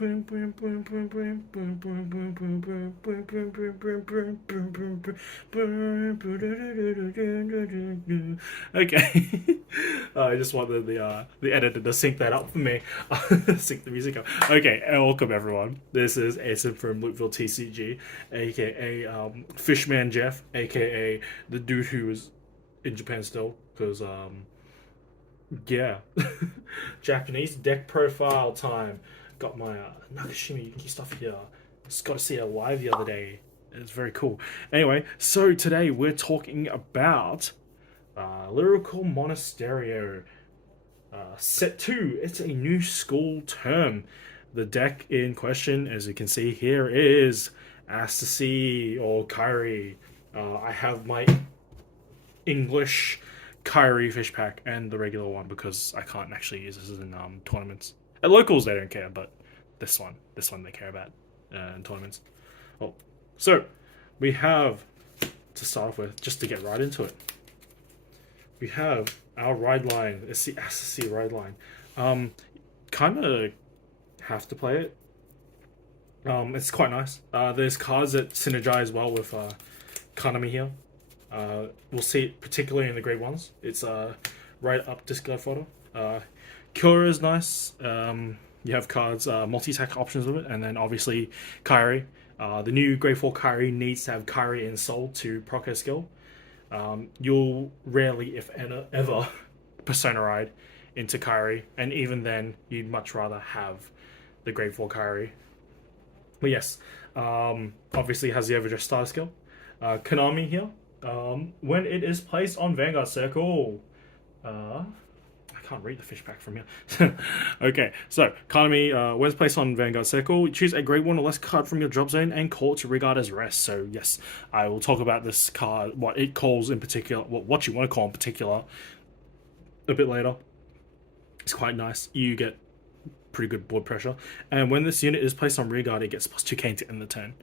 Okay. I just wanted the editor to sync that up for me. Sync the music up. Okay, and welcome everyone. This is Asim from Lukeville TCG, aka Fishman Jeff, aka the dude who is in Japan still, because yeah. Japanese deck profile time. Got my Nakashima Yuki stuff here. Just got to see it live the other day. It's very cool. Anyway, so today we're talking about Lyrical Monasterio. Set 2. It's a new school term. The deck in question, as you can see here, is Astasy or Kairi. I have my English Kairi fish pack and the regular one because I can't actually use this in tournaments. At locals they don't care, but this one they care about in tournaments. Well, so we have to start off with, just to get right into it. We have our ride line. It's the Astasy ride line. Kind of have to play it. It's quite nice. There's cards that synergize well with Kanami here. We'll see it particularly in the grade ones. It's right up discard photo. Kura is nice. You have cards, multi-attack options with it, and then obviously Kairi. The new grade 4 Kairi needs to have Kairi in Soul to proc her skill. You'll rarely, if ever, Persona Ride into Kairi, and even then, you'd much rather have the grade 4 Kairi. But yes, obviously has the Overdress starter skill. Konami here. When it is placed on Vanguard Circle, I can't read the fish pack from here. Okay, so Kanami, when it's placed on Vanguard Circle, choose a grade 1 or less card from your drop zone and call it to regard as rest. So yes, I will talk about this card, what it calls in particular, what you want to call in particular, a bit later. It's quite nice. You get pretty good board pressure, and when this unit is placed on regard, it gets plus 2k to end the turn.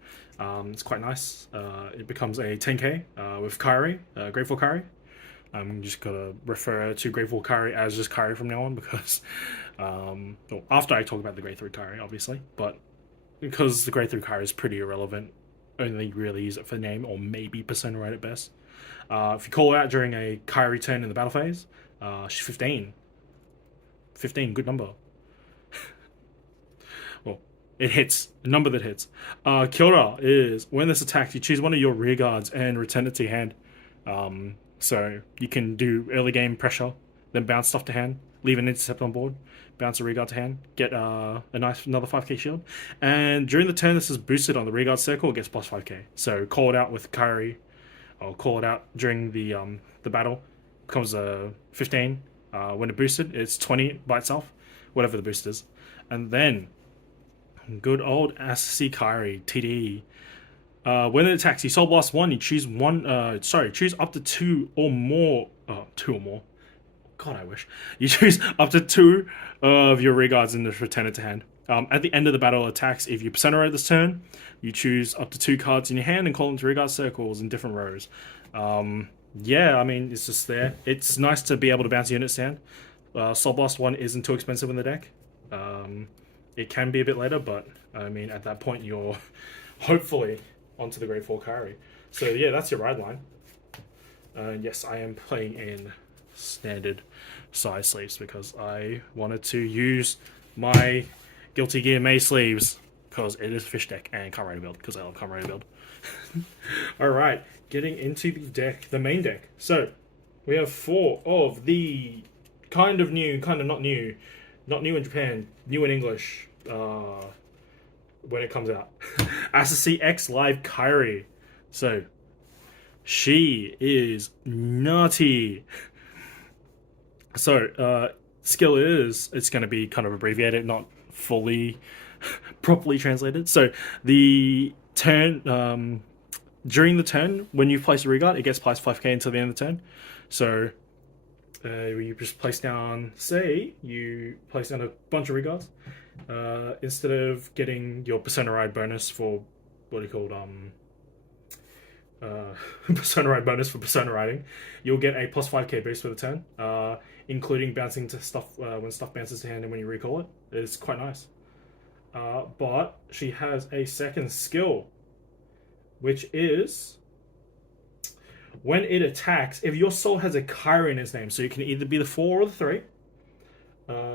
It's quite nice. It becomes a 10k with Kairi, grade 4 Kairi. I'm just gonna refer to grade 4 Kairi as just Kairi from now on because, well, after I talk about the grade 3 Kairi, obviously, but because the grade 3 Kairi is pretty irrelevant, only really use it for name or maybe Persona Ride at best. If you call out during a Kairi turn in the battle phase, she's 15. 15, good number. Well, it hits. A number that hits. Kyoto is, when this attacks, you choose one of your rear guards and return it to your hand. So you can do early game pressure, then bounce stuff to hand, leave an intercept on board, bounce a rear guard to hand, get a nice another 5k shield. And during the turn this is boosted on the rear guard circle, it gets plus 5k. So call it out with Kairi, or call it out during the battle, becomes a 15. When it boosted, it's 20 by itself, whatever the boost is. And then, good old Astasy Kairi, TD. When it attacks, you Soul Blast 1, you choose choose up to 2 or more. 2 or more. God, I wish. You choose up to 2 of your rear guards and just return it to hand. At the end of the battle attacks, if you Persona Ride this turn, you choose up to 2 cards in your hand and call them to rear guard circles in different rows. Yeah, I mean, it's just there. It's nice to be able to bounce units down. Soul Blast 1 isn't too expensive in the deck. It can be a bit later, but I mean, at that point, you're hopefully onto the grade 4 Kairi. So yeah, that's your ride line. Yes, I am playing in standard size sleeves because I wanted to use my Guilty Gear May sleeves because it is a fish deck and Kamen Rider build because I love Kamen Rider build. Alright, getting into the deck, the main deck. So, we have 4 of the kind of new, kind of not new in Japan, new in English, when it comes out. Astasy X Live Kairi. So, she is nutty. So, skill is, it's going to be kind of abbreviated, not fully properly translated. So, the turn, during the turn, when you place a rear guard, it gets plus 5k until the end of the turn. So, you just place down, say, you place down a bunch of rear guards. Instead of getting your Persona Ride bonus for, what do you call it, Persona Ride bonus for Persona Riding, you'll get a plus 5k boost for the turn, including bouncing to stuff when stuff bounces to hand and when you recall it. It's quite nice. but she has a second skill, which is when it attacks, if your soul has a Kairi in its name, so you can either be the 4 or the 3,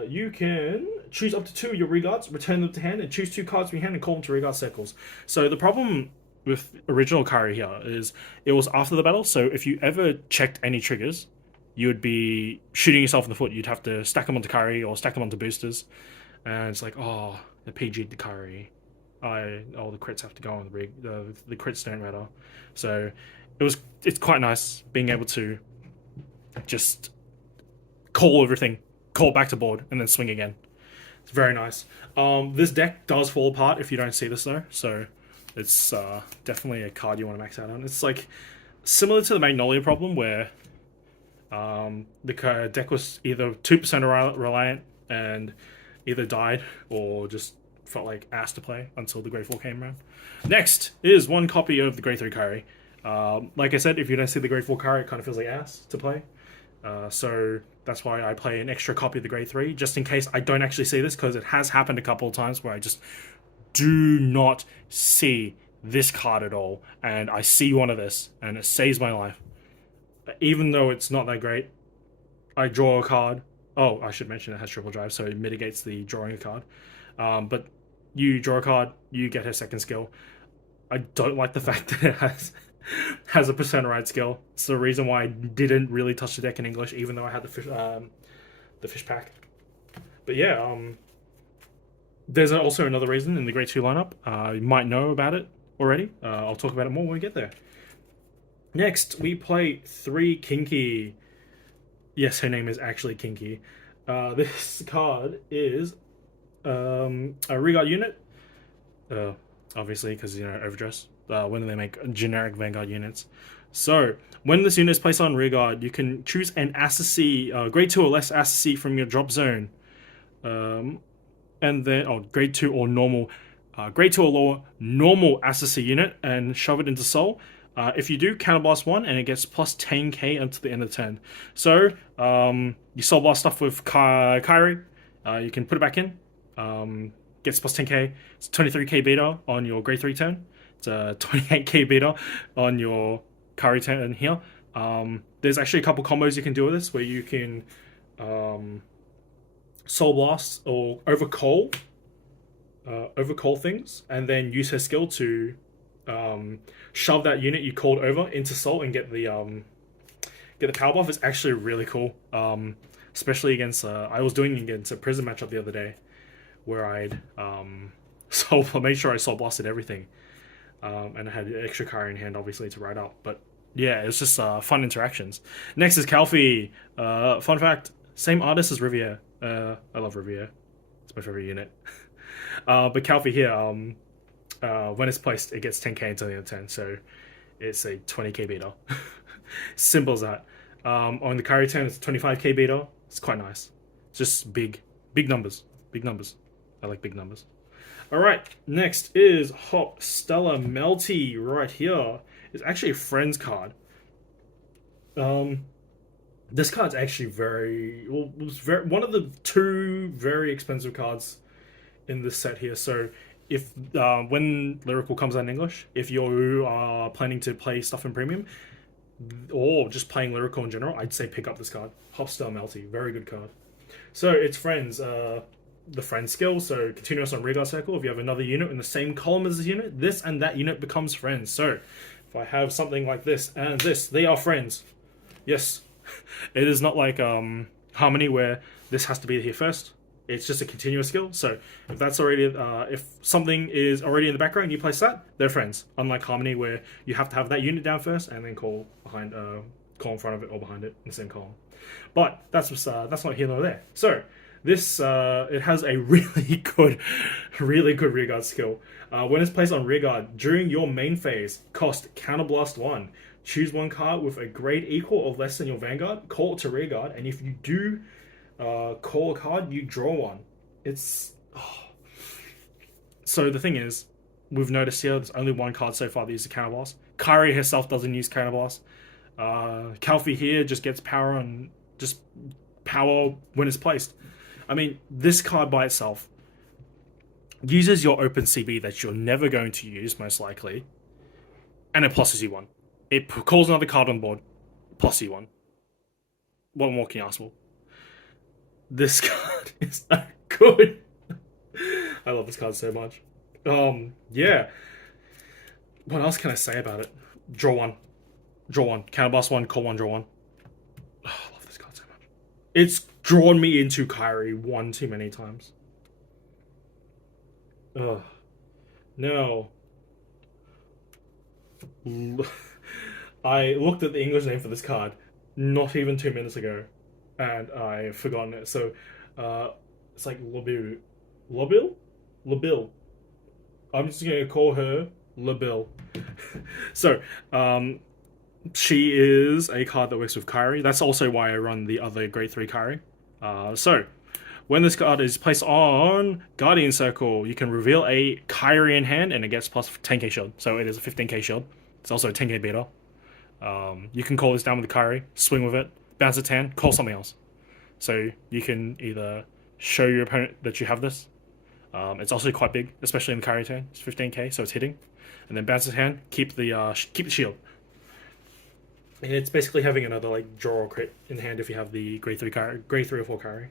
you can choose up to 2 of your regards, return them to hand, and choose 2 cards from your hand and call them to regard circles. So the problem with original Kairi here is it was after the battle, so if you ever checked any triggers, you would be shooting yourself in the foot. You'd have to stack them onto Kairi or stack them onto boosters, and it's like, oh, the PG to Kairi. The crits have to go on the rig. The crits don't matter. So it's quite nice being able to just call everything, call back to board, and then swing again. It's very nice. This deck does fall apart if you don't see this though, so it's definitely a card you want to max out on. It's like similar to the Magnolia problem where the deck was either 2% reliant and either died or just felt like ass to play until the Grade 4 came around. Next is 1 copy of the Grade 3 Kairi. Like I said, if you don't see the Grade 4 Kairi, it kind of feels like ass to play. So that's why I play an extra copy of the Grade 3, just in case I don't actually see this, because it has happened a couple of times where I just do not see this card at all, and I see one of this, and it saves my life. Even though it's not that great, I draw a card. Oh, I should mention it has triple drive, so it mitigates the drawing a card. But you draw a card, you get her second skill. I don't like the fact that it has a percent ride skill. It's the reason why I didn't really touch the deck in English, even though I had the fish pack. But yeah, there's also another reason in the Grade 2 lineup. You might know about it already. I'll talk about it more when we get there. Next, we play 3 Kinky. Yes, her name is actually Kinky. This card is a Regard unit. Obviously, because, Overdress. When do they make generic Vanguard units? So, when this unit is placed on Regard, you can choose an Assassin, Grade 2 or less Assassin from your drop zone. And then, Grade 2 or normal. Grade 2 or lower normal Assassin unit and shove it into Soul. If you do, Counterblast 1 and it gets plus 10k until the end of the turn. So, you Soul Blast stuff with Kairi. You can put it back in. Gets plus 10k. It's 23k beta on your Grade 3 turn. It's a 28k beta on your Kairi turn here. There's actually a couple combos you can do with this where you can Soul Blast or overcall things and then use her skill to shove that unit you called over into Soul and get the power buff. Is actually really cool. Especially against I was doing against a prison matchup the other day where I'd made sure I Soul Blasted everything. And I had extra Kairi in hand obviously to ride up. But yeah, it's just fun interactions. Next is Calfee. Fun fact, same artist as Riviere. I love Riviere. It's my favorite unit. But Calfee here, when it's placed, it gets 10k until the end of turn, so it's a 20k beta. Simple as that. On the Kairi turn, it's 25k beta. It's quite nice. It's just big numbers. Big numbers. I like big numbers. Alright, next is Hop Stella Melty right here. It's actually a Friends card. This card's actually one of the 2 very expensive cards in this set here. So if when Lyrical comes out in English, if you are planning to play stuff in Premium or just playing Lyrical in general, I'd say pick up this card. Hop Stella Melty, very good card. So it's Friends. The Friend skill, so continuous on Regard Circle. If you have another unit in the same column as this unit, this and that unit becomes friends. So if I have something like this and this, they are friends. Yes. It is not like Harmony where this has to be here first. It's just a continuous skill. So if that's already if something is already in the background, you place that, they're friends. Unlike Harmony where you have to have that unit down first and then call in front of it or behind it in the same column. But that's not here nor there. So this it has a really good Rearguard skill. When it's placed on Rearguard during your main phase, cost Counterblast 1. Choose 1 card with a grade equal or less than your Vanguard, call it to Rearguard, and if you do call a card, you draw 1. It's So the thing is, we've noticed here there's only 1 card so far that uses Counterblast. Kairi herself doesn't use Counterblast. Calfee here just gets power when it's placed. I mean, this card by itself uses your open CB that you're never going to use, most likely, and it pluses you one. It calls another card on board, plus you one. What more can you ask for? This card is so good. I love this card so much. Yeah. What else can I say about it? Draw one. Draw one. Counterblast one, call one, draw one. Oh, I love this card so much. It's drawn me into Kairi one too many times. Ugh. No. I looked at the English name for this card not even 2 minutes ago, and I've forgotten it. So, it's like Labil. Labil? Labil. I'm just gonna call her Labil. So, she is a card that works with Kairi. That's also why I run the other Grade 3 Kairi. So, when this card is placed on Guardian Circle, you can reveal a Kairi in hand, and it gets plus 10k shield. So it is a 15k shield. It's also a 10k beater. You can call this down with the Kairi, swing with it, bounce its hand, call something else. So you can either show your opponent that you have this. It's also quite big, especially in the Kairi turn. It's 15k, so it's hitting. And then bounce its hand, keep the shield. And it's basically having another like draw or crit in hand if you have the grade 3 or 4 Kairi.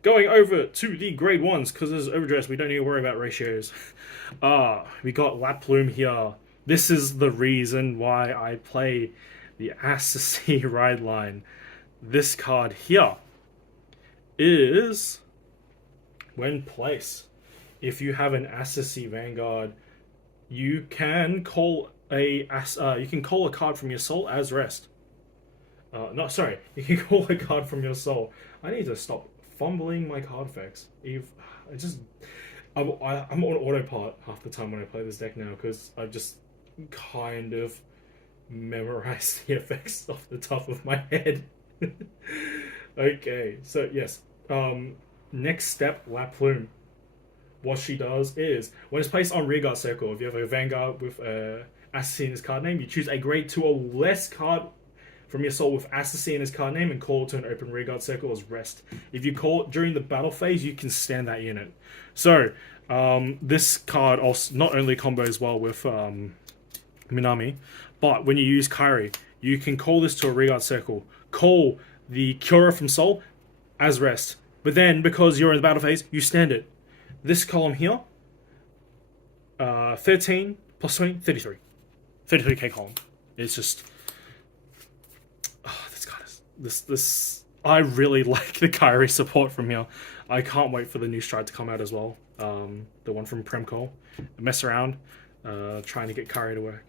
Going over to the grade 1s, because there's overdress, we don't need to worry about ratios. We got Lap Plume here. This is the reason why I play the Assassin Ride line. This card here is, when placed, if you have an Assassin Vanguard, you can call a card from your soul as rest. No, sorry, you can call a card from your soul. I need to stop fumbling my card effects. I'm on autopilot half the time when I play this deck now because I've just kind of memorized the effects off the top of my head. Okay, so yes. Next step, Lap Plume. What she does is, when it's placed on Rearguard Circle, if you have a Vanguard with Assassin in his card name, you choose a grade 2 or less card from your soul with Assassin in his card name and call it to an open Rearguard Circle as rest. If you call it during the battle phase, you can stand that unit. So, this card also not only combos well with Minami, but when you use Kairi, you can call this to a Rearguard Circle, call the Cura from Soul as rest. But then, because you're in the battle phase, you stand it. This column here, 13 plus 20, 33. 33k column. It's just... this card is... This... I really like the Kairi support from here. I can't wait for the new stride to come out as well. The one from Premcol. Mess around, trying to get Kairi to work.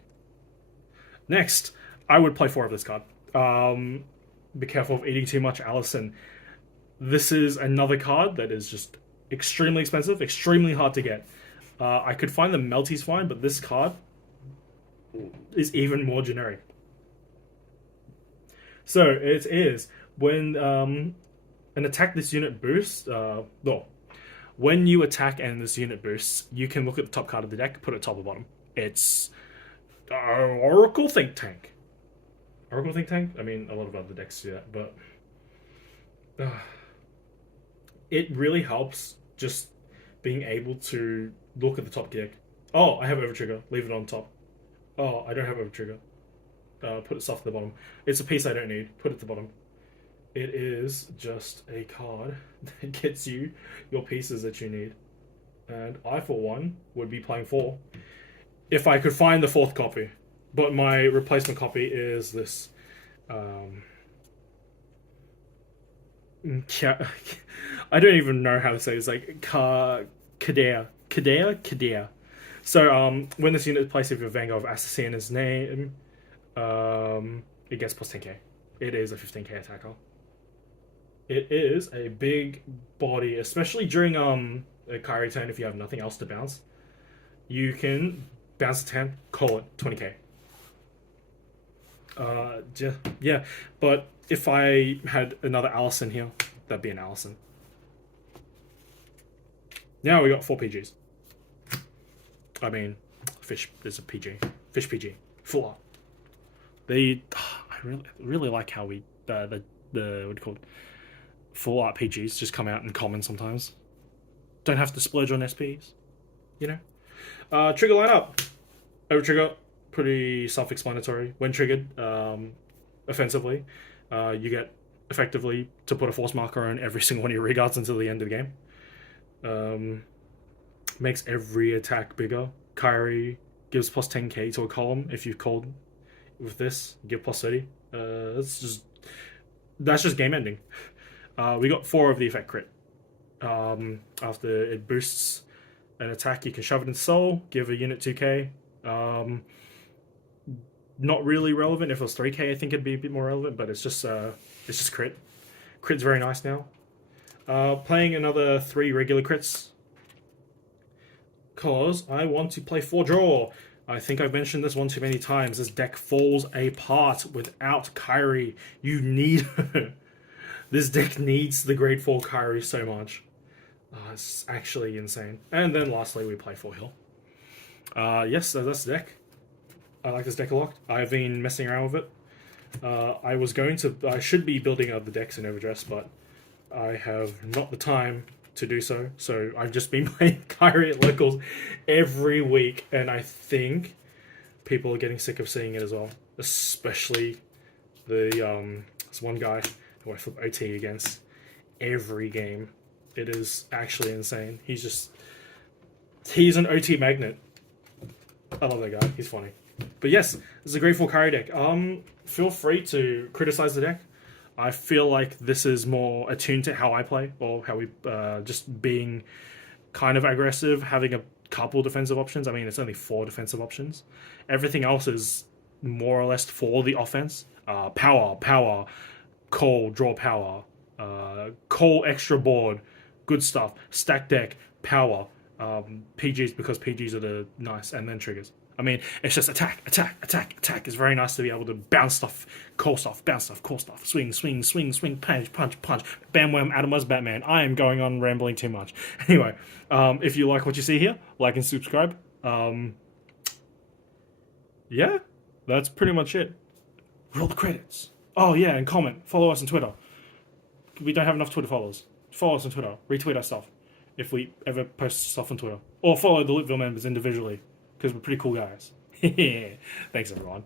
Next, I would play 4 of this card. Be careful of eating too much, Allison. This is another card that is just extremely expensive, extremely hard to get. I could find the Melties fine, but this card is even more generic. So it is when an attack this unit boosts. When you attack and this unit boosts, you can look at the top card of the deck, put it top or bottom. It's Oracle Think Tank. Oracle Think Tank? I mean, a lot of other decks do that, but it really helps just being able to look at the top deck. Oh, I have Overtrigger. Leave it on top. Oh, I don't have Overtrigger. Put it soft at the bottom. It's a piece I don't need. Put it at the bottom. It is just a card that gets you your pieces that you need. And I, for one, would be playing 4 if I could find the 4th copy. But my replacement copy is this. I don't even know how to say it. It's like Kadea. So when this unit is placed with your Vanguard of Assassin in his name, it gets plus 10k. It is a 15k attacker. It is a big body, especially during a Kairi turn if you have nothing else to bounce. You can bounce a 10, call it 20k. Yeah, but if I had another Allison here, that'd be an Allison. Now we got 4 PGs. I mean, Fish is a PG. Fish PG. Full art. I really like how we the what do you call it? Full art PGs just come out in common sometimes. Don't have to splurge on SPs. you know. Trigger lineup. Over trigger, pretty self-explanatory. When triggered, offensively, you get effectively to put a force marker on every single one of your rear guards until the end of the game. Makes every attack bigger. Kairi gives plus 10k to a column if you've called with this. Give plus 30. That's just game ending. We got 4 of the effect crit. After it boosts an attack, you can shove it in soul. Give a unit 2k. Not really relevant. If it was 3k, I think it'd be a bit more relevant. But it's just crit. Crit's very nice now. Playing another 3 regular crits. Because I want to play 4 draw. I think I've mentioned this one too many times. This deck falls apart without Kairi. You need her. This deck needs the Grade 4 Kairi so much. It's actually insane. And then lastly, we play 4 heal. Yes, so that's the deck. I like this deck a lot. I've been messing around with it. I should be building up the decks in Overdress, but I have not the time to do so. So I've just been playing Kairi at locals every week, and I think people are getting sick of seeing it as well. Especially this one guy who I flip OT against every game. It is actually insane. He's an OT magnet. I love that guy. He's funny. But yes, this is a Grade 4 Kairi deck. Feel free to criticize the deck. I feel like this is more attuned to how I play, or how we just being kind of aggressive, having a couple defensive options. I mean, it's only 4 defensive options. Everything else is more or less for the offense. Power, call, draw power, call extra board, good stuff. Stack deck, power, PGs because PGs are the nice, and then triggers. I mean, it's just attack. It's very nice to be able to bounce stuff, call stuff, bounce stuff, call stuff, swing, punch. Bam, wham, Adam was Batman. I am going on rambling too much. Anyway, if you like what you see here, like and subscribe. Yeah, that's pretty much it. Roll the credits. Oh yeah, and comment. Follow us on Twitter. We don't have enough Twitter followers. Follow us on Twitter. Retweet our stuff if we ever post stuff on Twitter. Or follow the Litville members individually, because we're pretty cool guys. Thanks, everyone.